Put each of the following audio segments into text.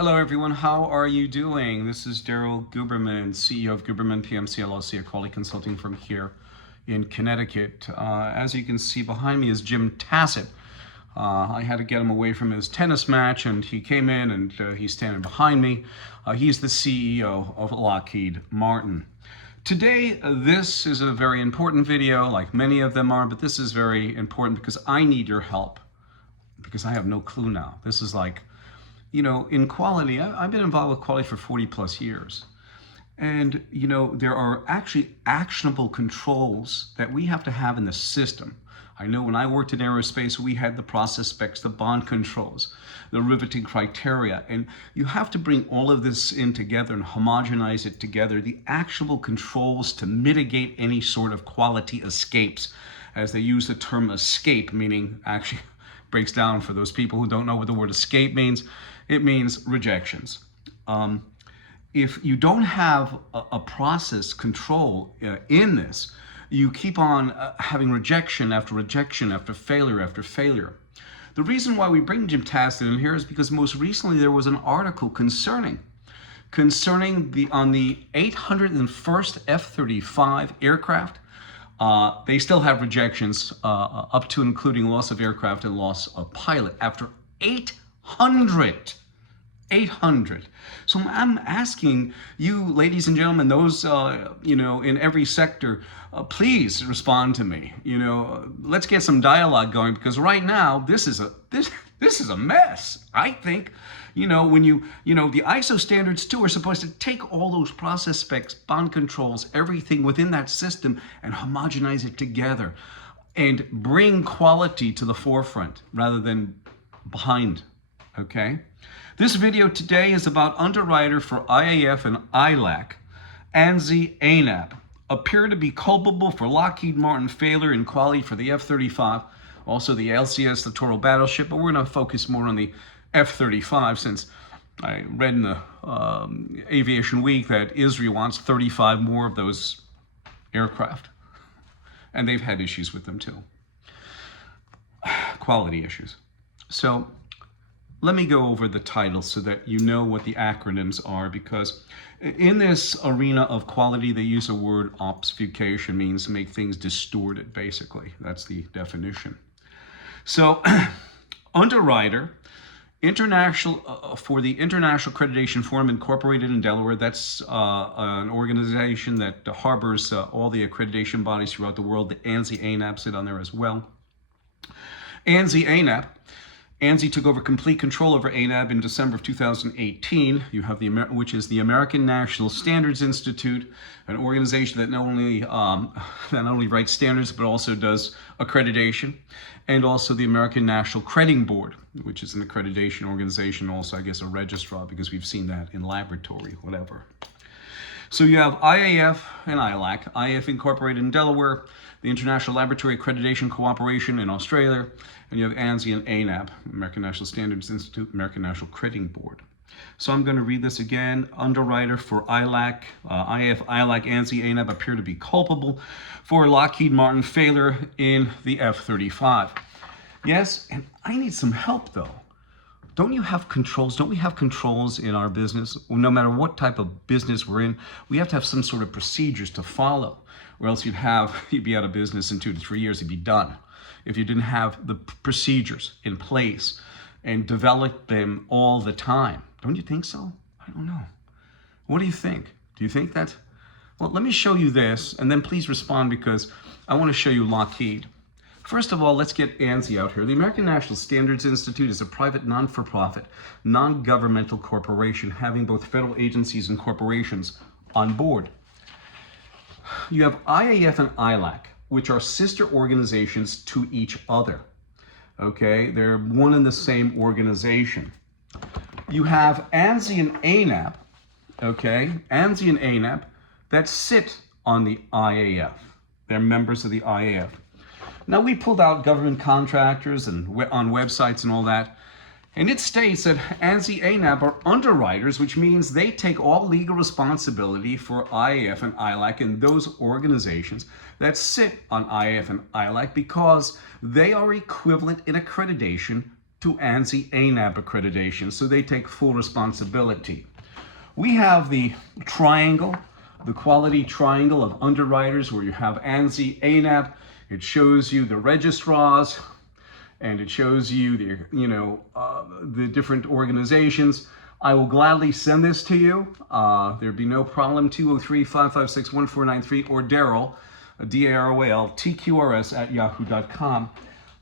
Hello everyone, how are you doing? This is Daryl Guberman, CEO of Guberman PMC LLC, a quality consulting firm here in Connecticut. As you can see behind me is Jim Tassett. I had to get him away from his tennis match and he came in and he's standing behind me. He's the CEO of Lockheed Martin. Today, this is a very important video, like many of them are, but this is very important because I need your help because I have no clue now. This is like, in quality, I've been involved with quality for 40 plus years. And, there are actually actionable controls that we have to have in the system. I know when I worked in aerospace, we had the process specs, the bond controls, the riveting criteria, and you have to bring all of this in together and homogenize it together, the actionable controls to mitigate any sort of quality escapes, as they use the term escape, meaning actually breaks down for those people who don't know what the word escape means. It means rejections. If you don't have a process control in this, you keep on having rejection after rejection after failure after failure. The reason why we bring Jim Tassett in here is because most recently there was an article concerning on the 801st F-35 aircraft. They still have rejections up to including loss of aircraft and loss of pilot after 800. So I'm asking you, ladies and gentlemen, those in every sector, please respond to me. Let's get some dialogue going because right now this is a mess. I think, when the ISO standards too are supposed to take all those process specs, bond controls, everything within that system and homogenize it together and bring quality to the forefront rather than behind. Okay? This video today is about Underwriter for IAF and ILAC. ANSI-ANAB appear to be culpable for Lockheed Martin failure in quality for the F-35, also the LCS littoral battleship, but we're going to focus more on the F-35 since I read in the Aviation Week that Israel wants 35 more of those aircraft. And they've had issues with them too. Quality issues. So let me go over the titles so that you know what the acronyms are, because in this arena of quality, they use the word obfuscation, means make things distorted, basically. That's the definition. So, Underwriter, international for the International Accreditation Forum Incorporated in Delaware. That's an organization that harbors all the accreditation bodies throughout the world. The ANSI-ANAB sit on there as well. ANSI-ANAB. ANSI took over complete control over ANAB in December of 2018. You have which is the American National Standards Institute, an organization that not only writes standards but also does accreditation, and also the American National Crediting Board, which is an accreditation organization, also I guess a registrar because we've seen that in laboratory, whatever. So you have IAF and ILAC, IAF Incorporated in Delaware, the International Laboratory Accreditation Cooperation in Australia, and you have ANSI and ANAB, American National Standards Institute, American National Crediting Board. So I'm going to read this again. Underwriter for ILAC, IAF, ILAC, ANSI, ANAB appear to be culpable for Lockheed Martin failure in the F-35. Yes, and I need some help though. Don't you have controls? Don't we have controls in our business? No matter what type of business we're in, we have to have some sort of procedures to follow, or else you'd be out of business in 2 to 3 years. It'd be done if you didn't have the procedures in place and develop them all the time. Don't you think so? I don't know. What do you think? Do you think that? Well, let me show you this, and then please respond because I want to show you Lockheed. First of all, let's get ANSI out here. The American National Standards Institute is a private, non-for-profit, non-governmental corporation having both federal agencies and corporations on board. You have IAF and ILAC, which are sister organizations to each other. Okay, they're one and the same organization. You have ANSI and ANAB, okay, ANSI and ANAB that sit on the IAF. They're members of the IAF. Now, we pulled out government contractors and on websites and all that, and it states that ANSI-ANAB are underwriters, which means they take all legal responsibility for IAF and ILAC and those organizations that sit on IAF and ILAC because they are equivalent in accreditation to ANSI-ANAB accreditation, so they take full responsibility. We have the triangle, the quality triangle of underwriters, where you have ANSI-ANAB. It shows you the registrars, and it shows you the different organizations. I will gladly send this to you. There'd be no problem. 203-556-1493 or Daryl, DAROL, TQRS@yahoo.com.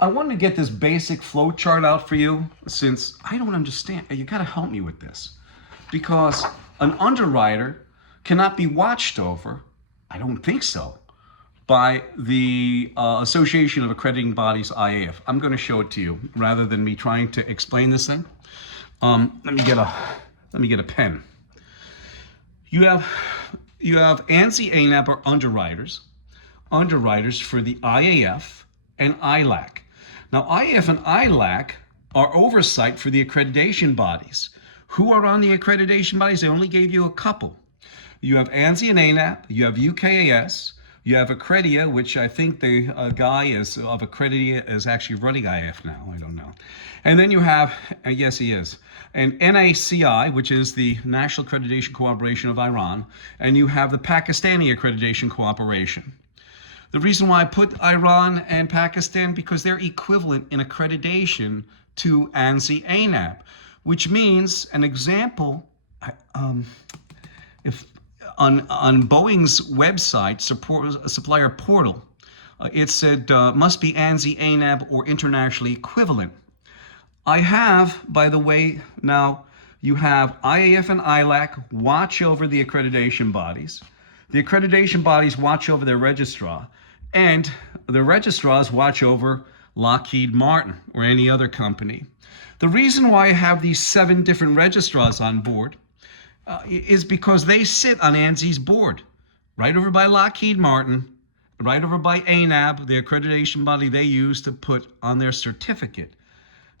I wanted to get this basic flow chart out for you, since I don't understand. You got to help me with this, because an underwriter cannot be watched over, I don't think so, by the Association of Accrediting Bodies, IAF. I'm going to show it to you rather than me trying to explain this thing. Let me get a pen. You have ANSI-ANAB or underwriters for the IAF and ILAC. Now, IAF and ILAC are oversight for the accreditation bodies. Who are on the accreditation bodies? They only gave you a couple. You have ANSI and ANAB, you have UKAS, you have Accredia, which I think the guy of Accredia is actually running IAF now. I don't know. And then you have, yes, he is, and NACI, which is the National Accreditation Cooperation of Iran, and you have the Pakistani Accreditation Cooperation. The reason why I put Iran and Pakistan, because they're equivalent in accreditation to ANSI-ANAB, which means, an example, if on Boeing's website, supplier portal, it said must be ANSI-ANAB or internationally equivalent. I have, by the way, now you have IAF and ILAC watch over the accreditation bodies. The accreditation bodies watch over their registrar, and the registrars watch over Lockheed Martin or any other company. The reason why I have these 7 different registrars on board is because they sit on ANSI's board, right over by Lockheed Martin, right over by ANAB, the accreditation body they use to put on their certificate.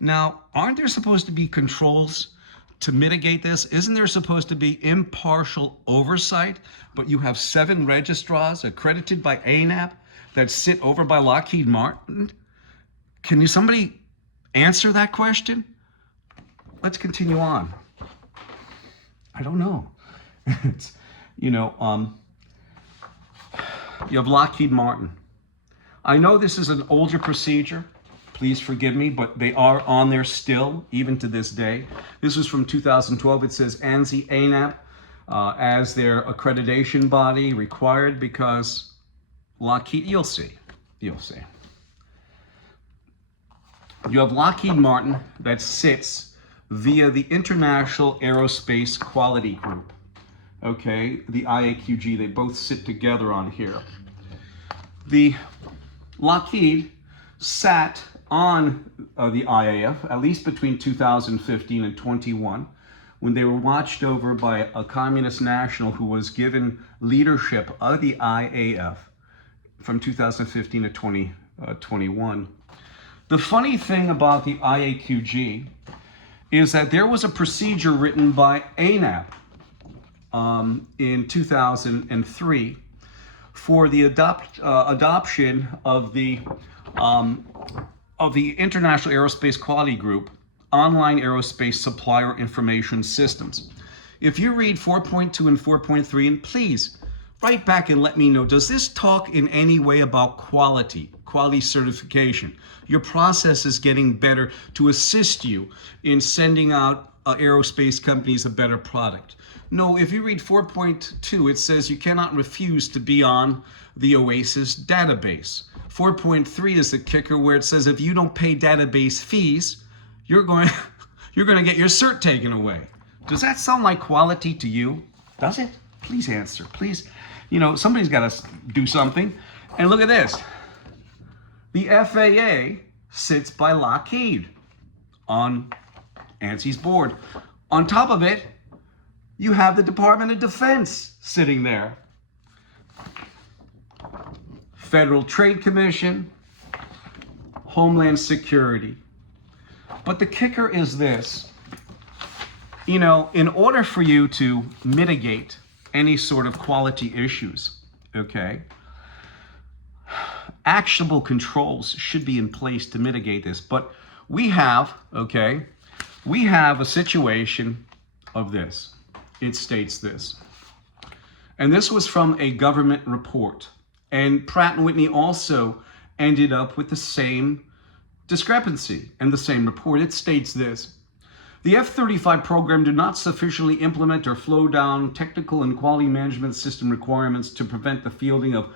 Now, aren't there supposed to be controls to mitigate this? Isn't there supposed to be impartial oversight? But you have 7 registrars accredited by ANAB that sit over by Lockheed Martin. Can somebody answer that question? Let's continue on. I don't know. It's, you have Lockheed Martin. I know this is an older procedure. Please forgive me, but they are on there still, even to this day. This was from 2012. It says ANSI-ANAB as their accreditation body required, because Lockheed, you'll see. You have Lockheed Martin that sits via the International Aerospace Quality Group. Okay, the IAQG, they both sit together on here. The Lockheed sat on the IAF, at least between 2015 and 21, when they were watched over by a communist national who was given leadership of the IAF from 2015 to 2021. The funny thing about the IAQG is that there was a procedure written by ANAB in 2003 for the adoption of the International Aerospace Quality Group Online Aerospace Supplier Information Systems. If you read 4.2 and 4.3, and please write back and let me know, does this talk in any way about quality certification? Your process is getting better to assist you in sending out aerospace companies a better product. No, if you read 4.2, it says you cannot refuse to be on the OASIS database. 4.3 is the kicker, where it says if you don't pay database fees, you're going to get your cert taken away. Does that sound like quality to you? Does it? Please answer. Please. Somebody's got to do something. And look at this. The FAA sits by Lockheed on ANSI's board. On top of it, you have the Department of Defense sitting there. Federal Trade Commission, Homeland Security. But the kicker is this. In order for you to mitigate any sort of quality issues, okay, actionable controls should be in place to mitigate this. But we have, okay, we have a situation of this. It states this. And this was from a government report. And Pratt & Whitney also ended up with the same discrepancy in the same report. It states this. The F-35 program did not sufficiently implement or flow down technical and quality management system requirements to prevent the fielding of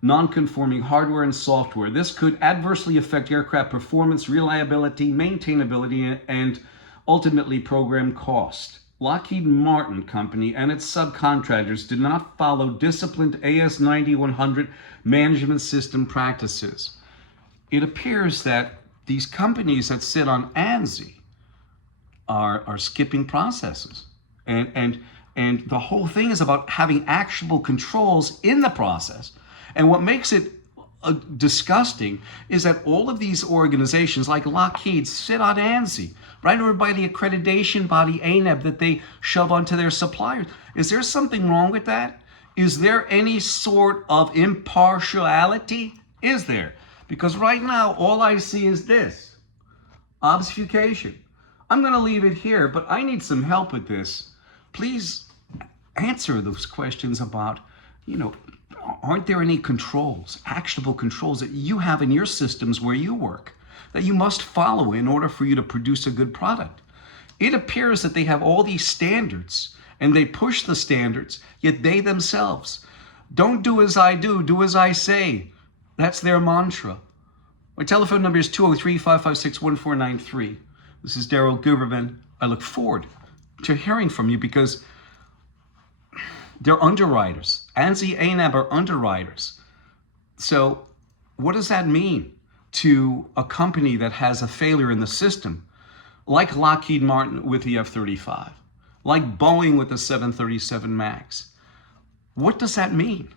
non-conforming hardware and software. This could adversely affect aircraft performance, reliability, maintainability, and ultimately program cost. Lockheed Martin Company and its subcontractors did not follow disciplined AS9100 management system practices. It appears that these companies that sit on ANSI are skipping processes. And the whole thing is about having actionable controls in the process. And what makes it disgusting is that all of these organizations like Lockheed sit on ANSI, right over by the accreditation body ANAB that they shove onto their suppliers. Is there something wrong with that? Is there any sort of impartiality? Is there? Because right now, all I see is this, obfuscation. I'm going to leave it here, but I need some help with this. Please answer those questions about, aren't there any controls, actionable controls that you have in your systems where you work that you must follow in order for you to produce a good product? It appears that they have all these standards and they push the standards, yet they themselves don't do as I do as I say. That's their mantra. My telephone number is 203-556-1493. This is Daryl Guberman. I look forward to hearing from you because they're underwriters. ANSI-ANAB are underwriters. So what does that mean to a company that has a failure in the system, like Lockheed Martin with the F-35, like Boeing with the 737 MAX? What does that mean?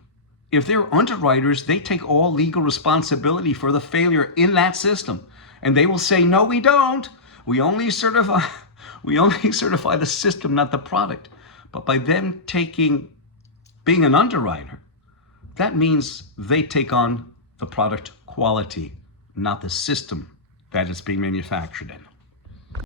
If they're underwriters, they take all legal responsibility for the failure in that system. And they will say, no, we don't. We only certify the system, not the product. But by them being an underwriter, that means they take on the product quality, not the system that it's being manufactured in.